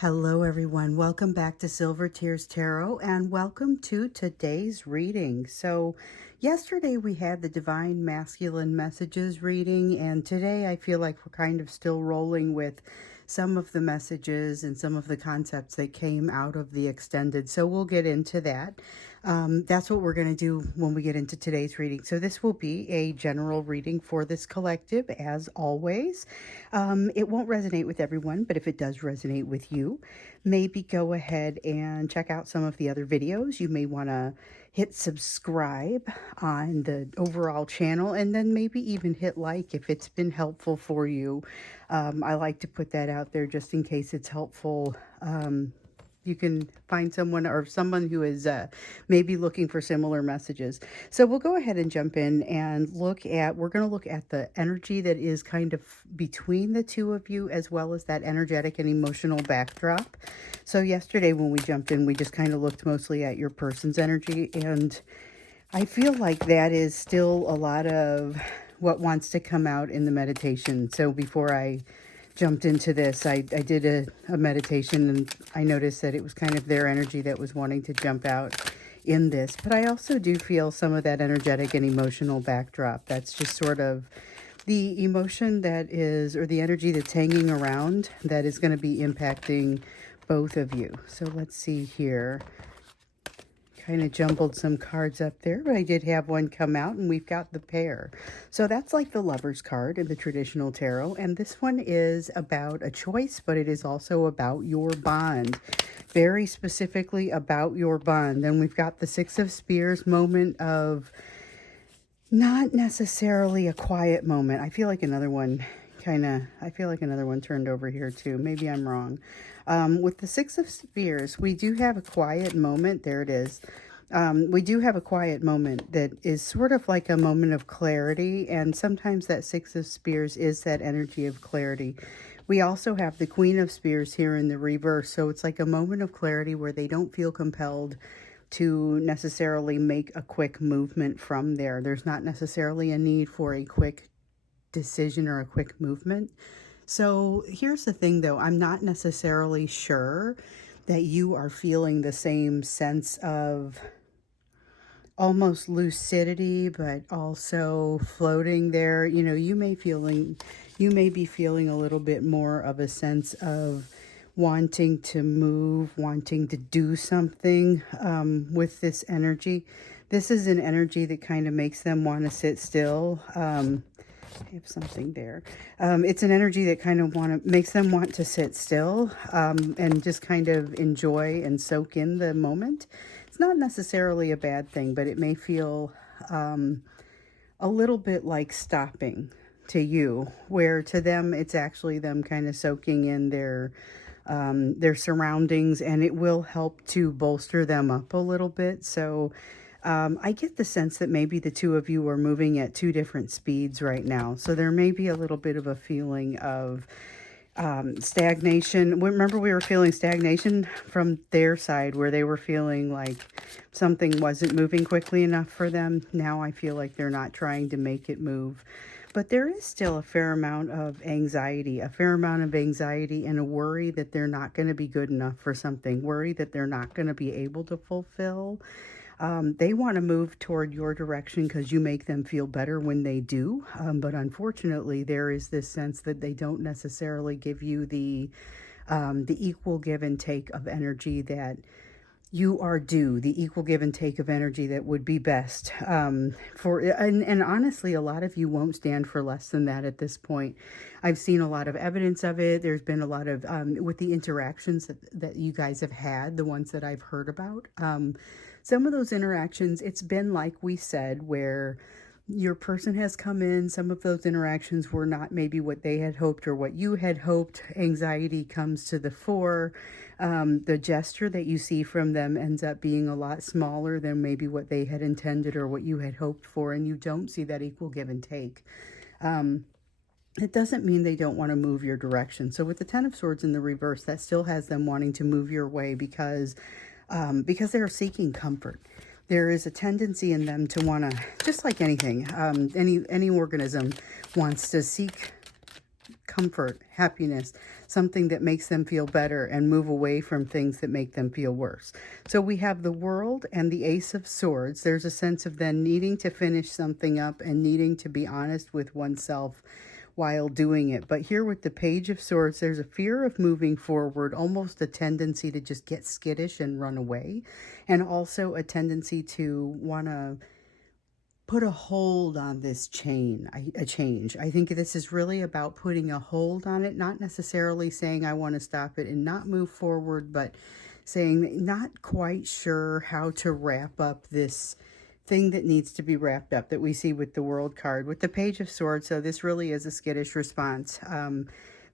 Hello everyone, welcome back to Silver Tears Tarot and welcome to today's reading. So yesterday we had the Divine Masculine Messages reading, and today I feel like we're kind of still rolling with some of the messages and some of the concepts that came out of the extended. So we'll get into that. That's what we're going to do when we get into today's reading. So this will be a general reading for this collective, as always. It won't resonate with everyone, but if it does resonate with you, maybe go ahead and check out some of the other videos. You may want to hit subscribe on the overall channel, and then maybe even hit like if it's been helpful for you. I like to put that out there just in case it's helpful. You can find someone or someone who is maybe looking for similar messages. So we'll go ahead and jump in and we're going to look at the energy that is kind of between the two of you, as well as that energetic and emotional backdrop. So yesterday when we jumped in, we just kind of looked mostly at your person's energy, and I feel like that is still a lot of what wants to come out in the meditation. So before I jumped into this, I did a meditation, and I noticed that it was kind of their energy that was wanting to jump out in this. But I also do feel some of that energetic and emotional backdrop. That's just sort of the emotion that is, or the energy that's hanging around that is going to be impacting both of you. So let's see here. Kind of jumbled some cards up there, but I did have one come out, and we've got the pair. So that's like the Lover's card in the traditional tarot, and this one is about a choice, but it is also about your bond, very specifically about your bond. Then we've got the Six of Spears, moment of not necessarily a quiet moment. I feel like another one turned over here too. Maybe I'm wrong. With the Six of Spears, we do have a quiet moment. There it is. We do have a quiet moment that is sort of like a moment of clarity, and sometimes that Six of Spears is that energy of clarity. We also have the Queen of Spears here in the reverse, so it's like a moment of clarity where they don't feel compelled to necessarily make a quick movement from there. There's not necessarily a need for a quick decision or a quick movement. So here's the thing though, I'm not necessarily sure that you are feeling the same sense of almost lucidity, but also floating there. You know, you may be feeling a little bit more of a sense of wanting to move, wanting to do something with this energy. This is an energy that kind of makes them want to sit still. I have something there. It's an energy that kind of makes them want to sit still and just kind of enjoy and soak in the moment. It's not necessarily a bad thing, but it may feel a little bit like stopping to you, where to them it's actually them kind of soaking in their surroundings, and it will help to bolster them up a little bit. So I get the sense that maybe the two of you are moving at two different speeds right now. So there may be a little bit of a feeling of stagnation. Remember, we were feeling stagnation from their side, where they were feeling like something wasn't moving quickly enough for them. Now I feel like they're not trying to make it move. But there is still a fair amount of anxiety and a worry that they're not going to be good enough for something, worry that they're not going to be able to fulfill. They want to move toward your direction because you make them feel better when they do. But unfortunately, there is this sense that they don't necessarily give you the equal give and take of energy that you are due, the equal give and take of energy that would be best and honestly, a lot of you won't stand for less than that at this point. I've seen a lot of evidence of it. There's been a lot of with the interactions that you guys have had, the ones that I've heard about. Some of those interactions, it's been like we said, where your person has come in. Some of those interactions were not maybe what they had hoped or what you had hoped. Anxiety comes to the fore. The gesture that you see from them ends up being a lot smaller than maybe what they had intended or what you had hoped for, and you don't see that equal give and take. It doesn't mean they don't want to move your direction. So with the Ten of Swords in the reverse, that still has them wanting to move your way because they're seeking comfort. There is a tendency in them to want to, just like anything, any organism wants to seek comfort, happiness, something that makes them feel better, and move away from things that make them feel worse. So we have the World and the Ace of Swords. There's a sense of then needing to finish something up and needing to be honest with oneself while doing it. But here with the Page of Swords, there's a fear of moving forward, almost a tendency to just get skittish and run away, and also a tendency to want to put a hold on this change. I think this is really about putting a hold on it, not necessarily saying I want to stop it and not move forward, but saying not quite sure how to wrap up this thing that needs to be wrapped up that we see with the World card. With the Page of Swords, so this really is a skittish response.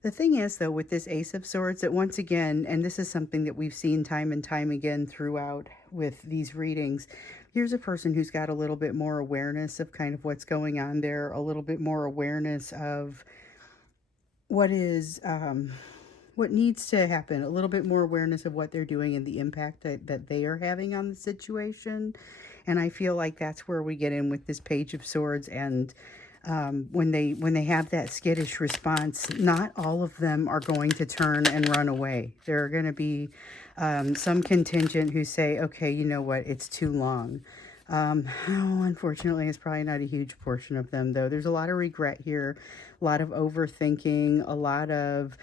The thing is, though, with this Ace of Swords, that once again, and this is something that we've seen time and time again throughout with these readings, here's a person who's got a little bit more awareness of kind of what's going on there, a little bit more awareness of what is, what needs to happen, a little bit more awareness of what they're doing and the impact that they are having on the situation. And I feel like that's where we get in with this Page of Swords. And when they have that skittish response, not all of them are going to turn and run away. There are going to be some contingent who say, okay, you know what, it's too long. Unfortunately, it's probably not a huge portion of them, though. There's a lot of regret here, a lot of overthinking, a lot of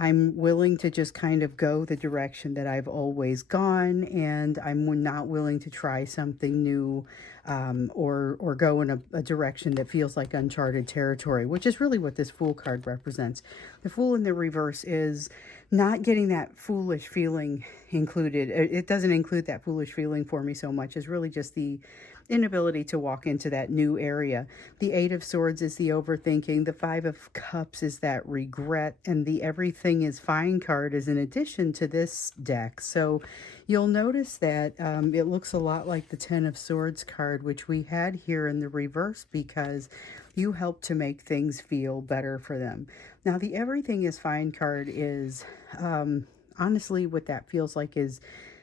I'm willing to just kind of go the direction that I've always gone, and I'm not willing to try something new or go in a direction that feels like uncharted territory, which is really what this Fool card represents. The Fool in the reverse is not getting that foolish feeling included. It doesn't include that foolish feeling for me so much. It's really just the inability to walk into that new area. The Eight of Swords is the overthinking. The Five of Cups is that regret. And the Everything is Fine card is in addition to this deck. So you'll notice that it looks a lot like the Ten of Swords card, which we had here in the reverse, because you help to make things feel better for them. Now, the Everything is Fine card is, honestly, what that feels like is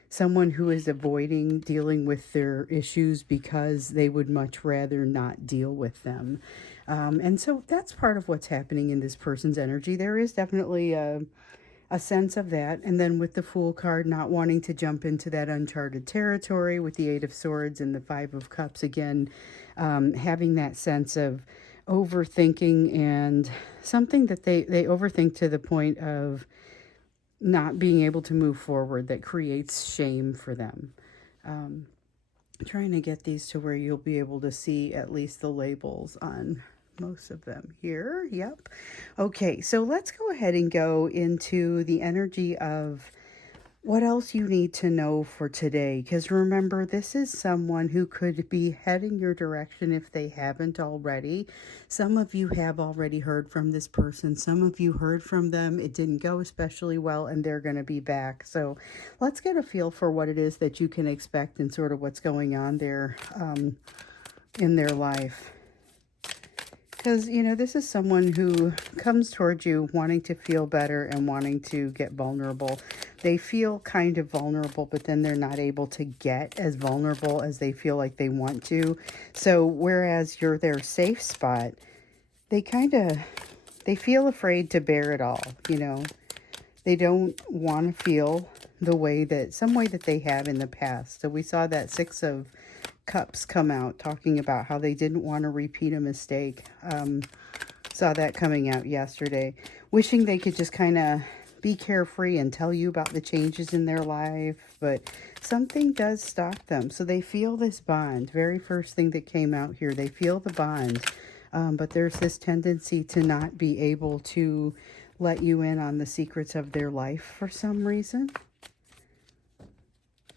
someone who is avoiding dealing with their issues because they would much rather not deal with them. And so that's part of what's happening in this person's energy. There is definitely a sense of that. And then with the Fool card, not wanting to jump into that uncharted territory, with the Eight of Swords and the Five of Cups, again, having that sense of overthinking, and something that they overthink to the point of not being able to move forward, that creates shame for them. Trying to get these to where you'll be able to see at least the labels on most of them here. Yep. Okay, so let's go ahead and go into the energy of what else you need to know for today. Because remember, this is someone who could be heading your direction if they haven't already. Some of you have already heard from this person. Some of you heard from them. It didn't go especially well, and they're going to be back. So let's get a feel for what it is that you can expect and sort of what's going on there in their life. Because, you know, this is someone who comes towards you wanting to feel better and wanting to get vulnerable. They feel kind of vulnerable, but then they're not able to get as vulnerable as they feel like they want to. So whereas you're their safe spot, they feel afraid to bear it all, you know. They don't want to feel some way that they have in the past. So we saw that Six of Cups come out talking about how they didn't want to repeat a mistake. Saw that coming out yesterday. Wishing they could just kind of be carefree and tell you about the changes in their life, but something does stop them. So they feel this bond. Very first thing that came out here, they feel the bond. But there's this tendency to not be able to let you in on the secrets of their life for some reason.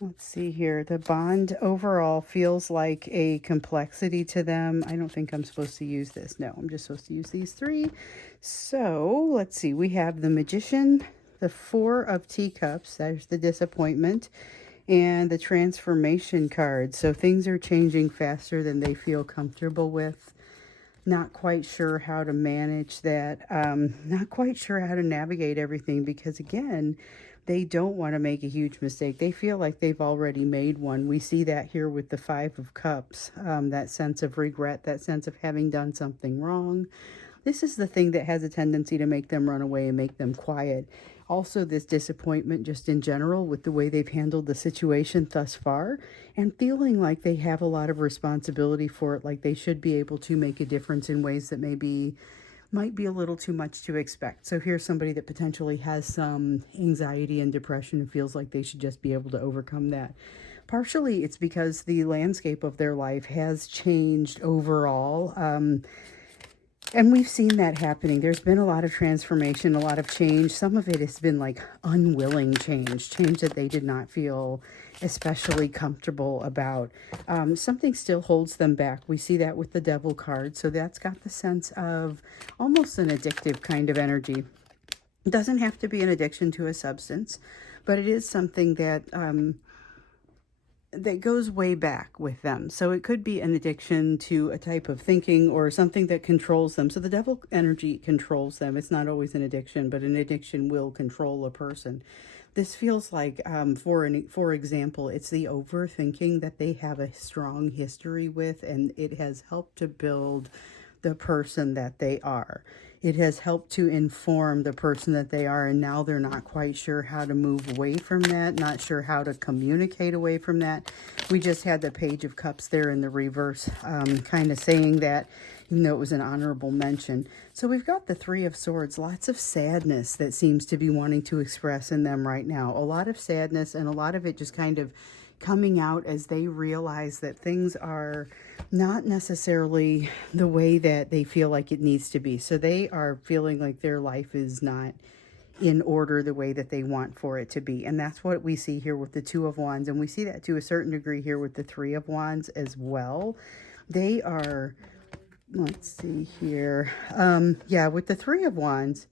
Let's see here. The bond overall feels like a complexity to them. I don't think I'm supposed to use this. No, I'm just supposed to use these three. So let's see. We have the Magician, the Four of Teacups. There's the disappointment, and the Transformation card. So things are changing faster than they feel comfortable with. Not quite sure how to manage that. Not quite sure how to navigate everything, because again, they don't want to make a huge mistake. They feel like they've already made one. We see that here with the Five of Cups, that sense of regret, that sense of having done something wrong. this is the thing that has a tendency to make them run away and make them quiet. Also, this disappointment just in general with the way they've handled the situation thus far, and feeling like they have a lot of responsibility for it, like they should be able to make a difference in ways that maybe might be a little too much to expect. So here's somebody that potentially has some anxiety and depression and feels like they should just be able to overcome that. Partially, it's because the landscape of their life has changed overall. And we've seen that happening. There's been a lot of transformation, a lot of change. Some of it has been like unwilling change that they did not feel especially comfortable about. Something still holds them back. We see that with the Devil card. So that's got the sense of almost an addictive kind of energy. It doesn't have to be an addiction to a substance, but it is something that that goes way back with them. So it could be an addiction to a type of thinking or something that controls them. So the Devil energy controls them. It's not always an addiction, but an addiction will control a person. This feels like, for example, it's the overthinking that they have a strong history with, and it has helped to build the person that they are. It has helped to inform the person that they are, and now they're not quite sure how to move away from that, not sure how to communicate away from that. We just had the Page of Cups there in the reverse, kind of saying that, even though it was an honorable mention. So we've got the Three of Swords, lots of sadness that seems to be wanting to express in them right now. A lot of sadness, and a lot of it just kind of coming out as they realize that things are not necessarily the way that they feel like it needs to be. So they are feeling like their life is not in order the way that they want for it to be. And that's what we see here with the Two of Wands. And we see that to a certain degree here with the Three of Wands as well. They are, let's see here. Yeah, with the Three of Wands,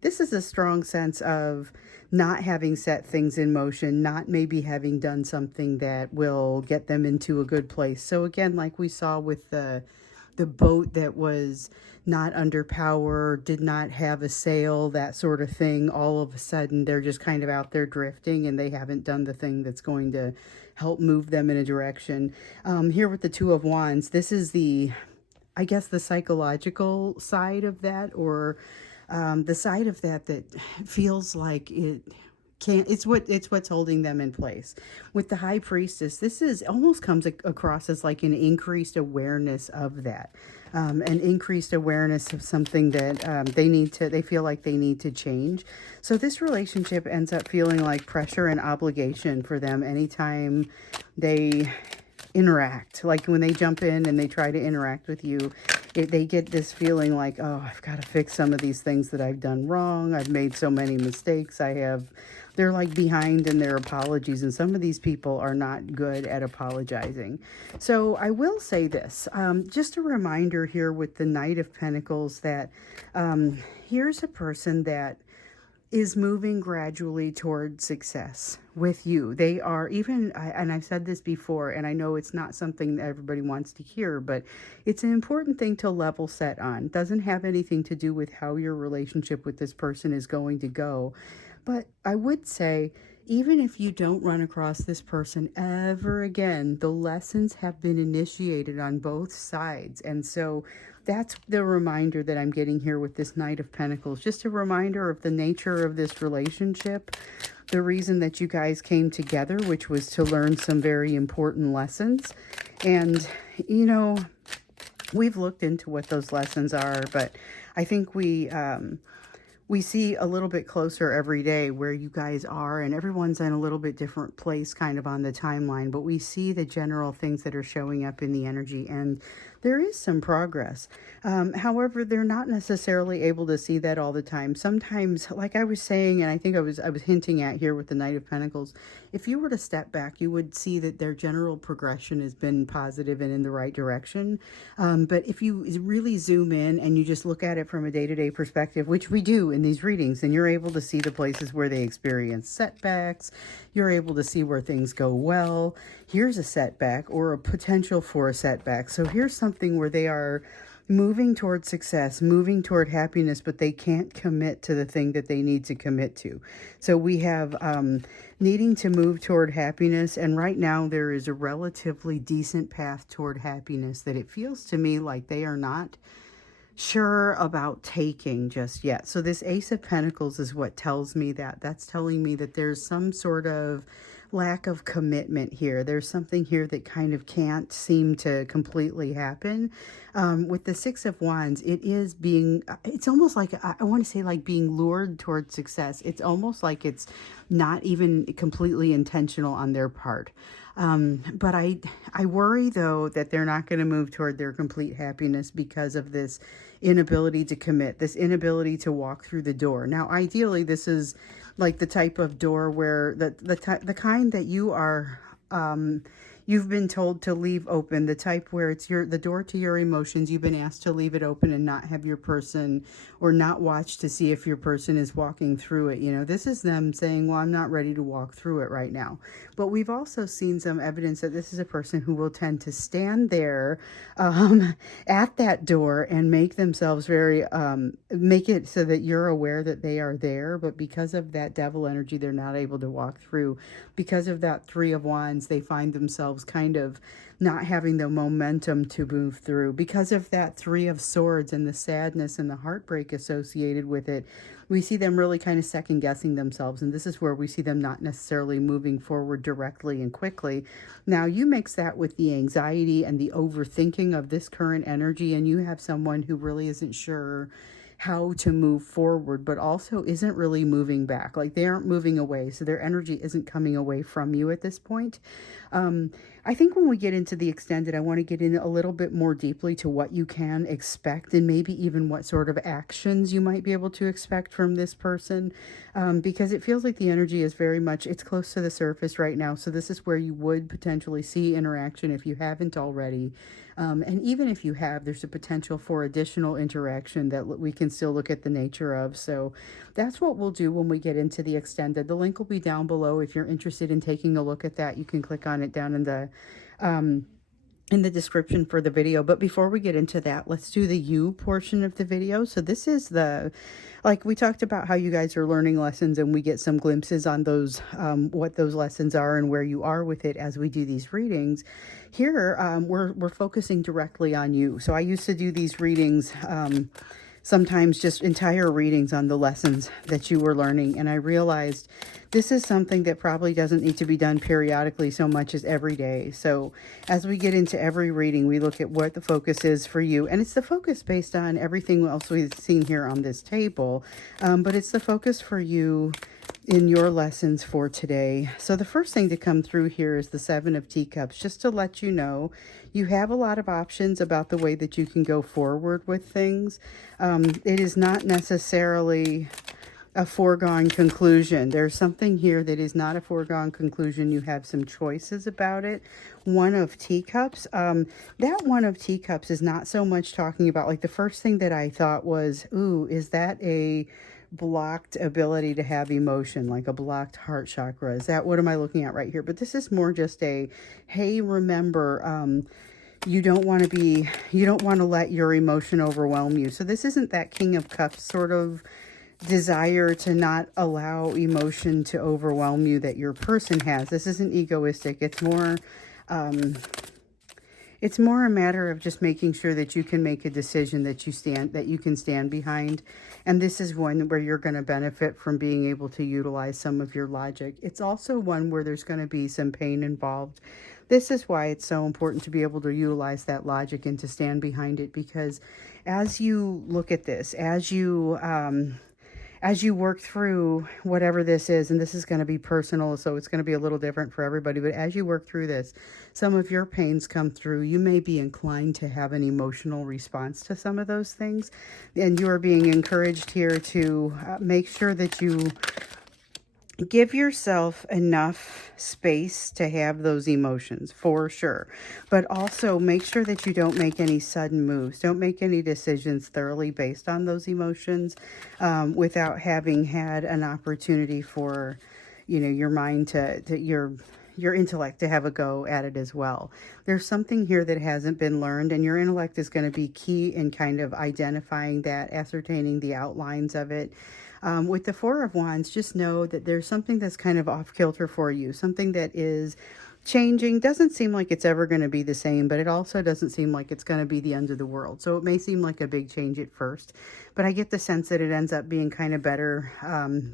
this is a strong sense of not having set things in motion, not maybe having done something that will get them into a good place. So again, like we saw with the boat that was not under power, did not have a sail, that sort of thing, all of a sudden they're just kind of out there drifting and they haven't done the thing that's going to help move them in a direction. Here with the Two of Wands, this is the, I guess, the psychological side of that, or the side of that feels like it can't, it's what's holding them in place. With the High Priestess, this is almost comes across as like an increased awareness of that, an increased awareness of something that they feel like they need to change. So this relationship ends up feeling like pressure and obligation for them anytime they interact. Like when they jump in and they try to interact with you, they get this feeling like, oh, I've got to fix some of these things that I've done wrong. I've made so many mistakes. They're like behind in their apologies, and some of these people are not good at apologizing. So I will say this, just a reminder here with the Knight of Pentacles that here's a person that is moving gradually toward success with you. They are even, and I've said this before, and I know it's not something that everybody wants to hear, but it's an important thing to level set on. It doesn't have anything to do with how your relationship with this person is going to go. But I would say, even if you don't run across this person ever again, the lessons have been initiated on both sides. And so that's the reminder that I'm getting here with this Knight of Pentacles. Just a reminder of the nature of this relationship, the reason that you guys came together, which was to learn some very important lessons. And, you know, we've looked into what those lessons are, but I think we see a little bit closer every day where you guys are, and everyone's in a little bit different place kind of on the timeline, but we see the general things that are showing up in the energy, and there is some progress. However, they're not necessarily able to see that all the time. Sometimes, like I was saying, and I think I was hinting at here with the Knight of Pentacles, if you were to step back, you would see that their general progression has been positive and in the right direction. But if you really zoom in and you just look at it from a day-to-day perspective, which we do in these readings, then you're able to see the places where they experience setbacks. You're able to see where things go well. Here's a setback or a potential for a setback. So here's something where they are moving toward success, moving toward happiness, but they can't commit to the thing that they need to commit to. So we have needing to move toward happiness, and right now there is a relatively decent path toward happiness that it feels to me like they are not sure about taking just yet. So this Ace of Pentacles is what tells me that. That's telling me that there's some sort of lack of commitment here. There's something here that kind of can't seem to completely happen. With the Six of Wands, it is being, it's almost like, I want to say like being lured towards success. It's almost like it's not even completely intentional on their part. But I worry though that they're not going to move toward their complete happiness because of this inability to commit, this inability to walk through the door. Now, ideally, this is like the type of door where the kind that you are, you've been told to leave open, the type where it's the door to your emotions. You've been asked to leave it open and not have your person, or not watch to see if your person is walking through it. You know, this is them saying, well, I'm not ready to walk through it right now. But we've also seen some evidence that this is a person who will tend to stand there at that door and make themselves very, make it so that you're aware that they are there. But because of that devil energy, they're not able to walk through. Because of that Three of Wands, they find themselves kind of not having the momentum to move through. Because of that Three of Swords and the sadness and the heartbreak associated with it, we see them really kind of second guessing themselves. And this is where we see them not necessarily moving forward directly and quickly. Now, you mix that with the anxiety and the overthinking of this current energy, and you have someone who really isn't sure how to move forward, but also isn't really moving back. Like, they aren't moving away, so their energy isn't coming away from you at this point. I think when we get into the extended, I want to get in a little bit more deeply to what you can expect, and maybe even what sort of actions you might be able to expect from this person, because it feels like the energy is very much, it's close to the surface right now. So this is where you would potentially see interaction if you haven't already. And even if you have, there's a potential for additional interaction that we can still look at the nature of. So that's what we'll do when we get into the extended. The link will be down below. If you're interested in taking a look at that, you can click on it down in the description for the video. But before we get into that, let's do the you portion of the video. So this is like we talked about how you guys are learning lessons, and we get some glimpses on those, what those lessons are and where you are with it as we do these readings. Here, we're focusing directly on you. So I used to do these readings, sometimes just entire readings on the lessons that you were learning. And I realized this is something that probably doesn't need to be done periodically so much as every day. So as we get into every reading, we look at what the focus is for you. And it's the focus based on everything else we've seen here on this table. But it's the focus for you in your lessons for today. So the first thing to come through here is the Seven of Teacups, just to let you know you have a lot of options about the way that you can go forward with things. It is not necessarily a foregone conclusion. There's something here that is not a foregone conclusion. You have some choices about it. One of Teacups, that One of Teacups is not so much talking about, like, the first thing that I thought was, ooh, is that a blocked ability to have emotion, like a blocked heart chakra? Is that, what am I looking at right here? But this is more just a, hey, remember, you don't want to let your emotion overwhelm you. So this isn't that King of Cups sort of desire to not allow emotion to overwhelm you that your person has. This isn't egoistic. It's more a matter of just making sure that you can make a decision that you can stand behind. And this is one where you're going to benefit from being able to utilize some of your logic. It's also one where there's going to be some pain involved. This is why it's so important to be able to utilize that logic and to stand behind it, because as you look at this, as you work through whatever this is, and this is going to be personal, so it's going to be a little different for everybody, but as you work through this, some of your pains come through. You may be inclined to have an emotional response to some of those things, and you are being encouraged here to make sure that you give yourself enough space to have those emotions, for sure. But also make sure that you don't make any sudden moves. Don't make any decisions thoroughly based on those emotions without having had an opportunity for, your mind your intellect to have a go at it as well. There's something here that hasn't been learned, and your intellect is going to be key in kind of identifying that, ascertaining the outlines of it. With the Four of Wands, just know that there's something that's kind of off kilter for you, something that is changing. Doesn't seem like it's ever going to be the same, but it also doesn't seem like it's going to be the end of the world. So it may seem like a big change at first, but I get the sense that it ends up being kind of better,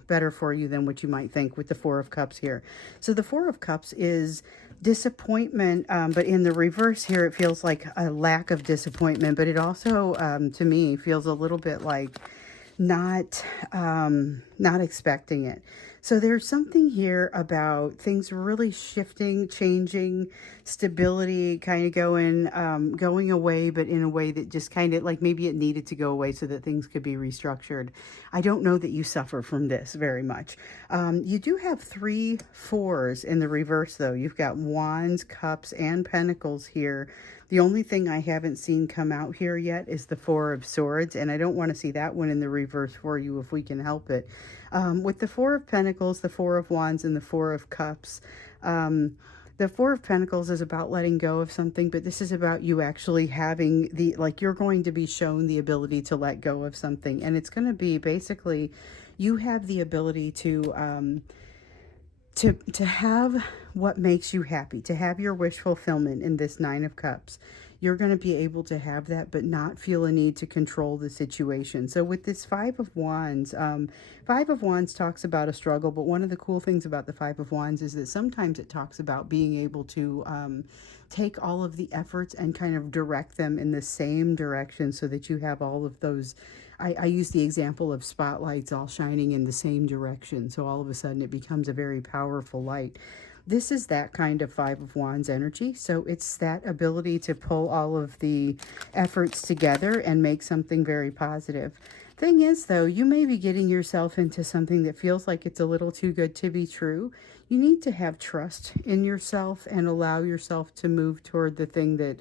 better for you than what you might think with the Four of Cups here. So the Four of Cups is disappointment, but in the reverse here, it feels like a lack of disappointment, but it also, to me, feels a little bit like not expecting it. So there's something here about things really shifting, changing, stability kind of going away, but in a way that just kind of like maybe it needed to go away so that things could be restructured. I don't know that you suffer from this very much. You do have 3 fours in the reverse though. You've got Wands, Cups, and Pentacles here. The only thing I haven't seen come out here yet is the Four of Swords, and I don't want to see that one in the reverse for you if we can help it. With the Four of Pentacles, the Four of Wands, and the Four of Cups, the Four of Pentacles is about letting go of something, but this is about you actually having like you're going to be shown the ability to let go of something, and it's going to be basically you have the ability to have what makes you happy, to have your wish fulfillment in this Nine of Cups. You're going to be able to have that, but not feel a need to control the situation. So with this Five of Wands, Five of Wands talks about a struggle, but one of the cool things about the Five of Wands is that sometimes it talks about being able to take all of the efforts and kind of direct them in the same direction so that you have all of those. I use the example of spotlights all shining in the same direction. So all of a sudden it becomes a very powerful light. This is that kind of Five of Wands energy. So it's that ability to pull all of the efforts together and make something very positive. Thing is, though, you may be getting yourself into something that feels like it's a little too good to be true. You need to have trust in yourself and allow yourself to move toward the thing that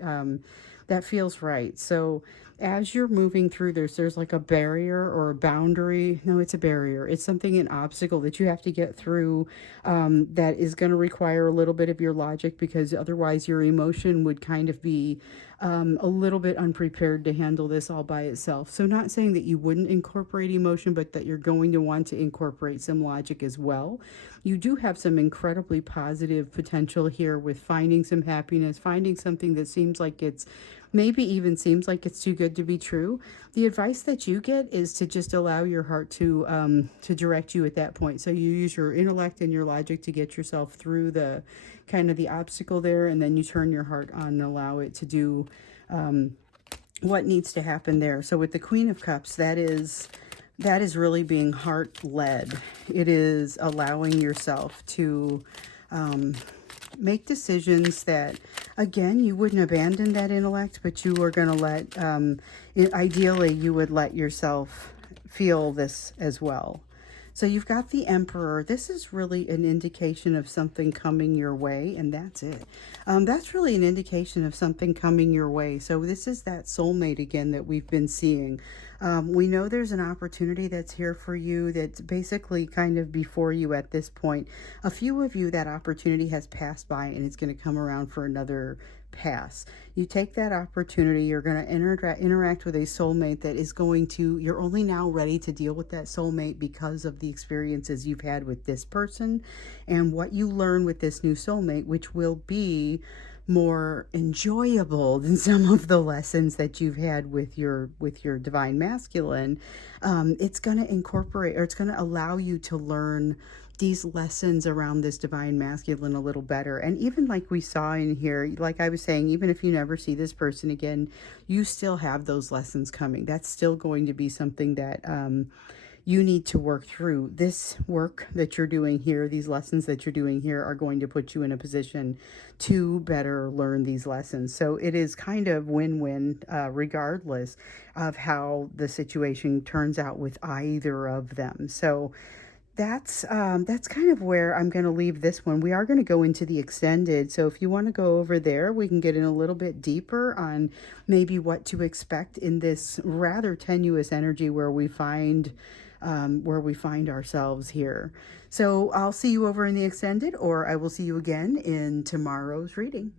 that feels right. So as you're moving through this, there's like a barrier or a boundary. No, it's a barrier. It's something, an obstacle that you have to get through, that is going to require a little bit of your logic, because otherwise your emotion would kind of be a little bit unprepared to handle this all by itself. So not saying that you wouldn't incorporate emotion, but that you're going to want to incorporate some logic as well. You do have some incredibly positive potential here with finding some happiness, finding something that seems like it's maybe even seems like it's too good to be true. The advice that you get is to just allow your heart to direct you at that point. So you use your intellect and your logic to get yourself through the kind of the obstacle there, and then you turn your heart on and allow it to do what needs to happen there. So with the Queen of Cups, that is really being heart-led. It is allowing yourself to make decisions that, again, you wouldn't abandon that intellect, but you are going to let, ideally, you would let yourself feel this as well. So you've got the Emperor. This is really an indication of something coming your way, and that's it. That's really an indication of something coming your way. So this is that soulmate again that we've been seeing. We know there's an opportunity that's here for you, that's basically kind of before you at this point. A few of you, that opportunity has passed by, and it's going to come around for another pass. You take that opportunity, you're going to interact with a soulmate that is going to, you're only now ready to deal with that soulmate because of the experiences you've had with this person and what you learn with this new soulmate, which will be more enjoyable than some of the lessons that you've had with your divine masculine. It's going to incorporate, or it's going to allow you to learn these lessons around this divine masculine a little better. And even like we saw in here, like I was saying, even if you never see this person again, you still have those lessons coming. That's still going to be something that you need to work through. This work that you're doing here, these lessons that you're doing here, are going to put you in a position to better learn these lessons. So it is kind of win-win, regardless of how the situation turns out with either of them. So that's kind of where I'm going to leave this one. We are going to go into the extended. So if you want to go over there, we can get in a little bit deeper on maybe what to expect in this rather tenuous energy where we find ourselves here. So I'll see you over in the extended, or I will see you again in tomorrow's reading.